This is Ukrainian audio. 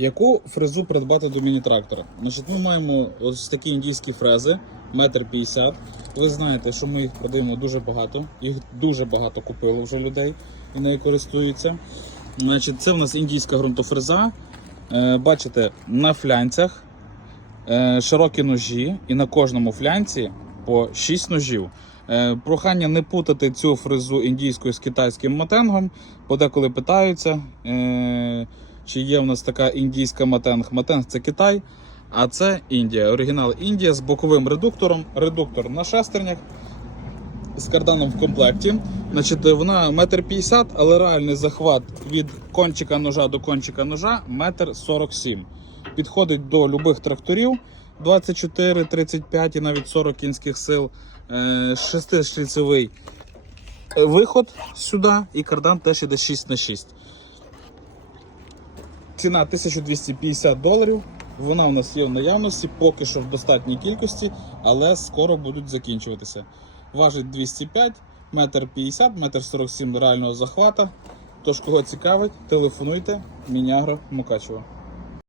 Яку фрезу придбати до міні-трактора? Значить, ми маємо ось такі індійські фрези, метр п'ятдесят. Ви знаєте, що ми їх продаємо дуже багато. Їх дуже багато купило вже людей і нею користуються. Значить, це в нас індійська ґрунтофреза. Е, бачите, на флянцях е, широкі ножі, і на кожному флянці по 6 ножів. Е, Прохання не путати цю фрезу індійською з китайським матенгом. Подеколи питаються, чи є в нас така індійська матенг. Матенг це Китай, а це Індія. Оригінал Індія з боковим редуктором. Редуктор на шестернях з карданом в комплекті. Значить, вона метр п'ятдесят, але реальний захват від кончика ножа до кончика ножа метр сорок сім. Підходить до любих тракторів 24, 35 і навіть 40 кінських сил. Е, Шестишліцевий виход сюди, і кардан теж іде 6 на 6. Ціна 1250 доларів. Вона у нас є в наявності, поки що в достатній кількості, але скоро будуть закінчуватися. Важить 205, метр 50, метр 47 реального захвата. Тож, кого цікавить, телефонуйте. Мінягро Мукачево.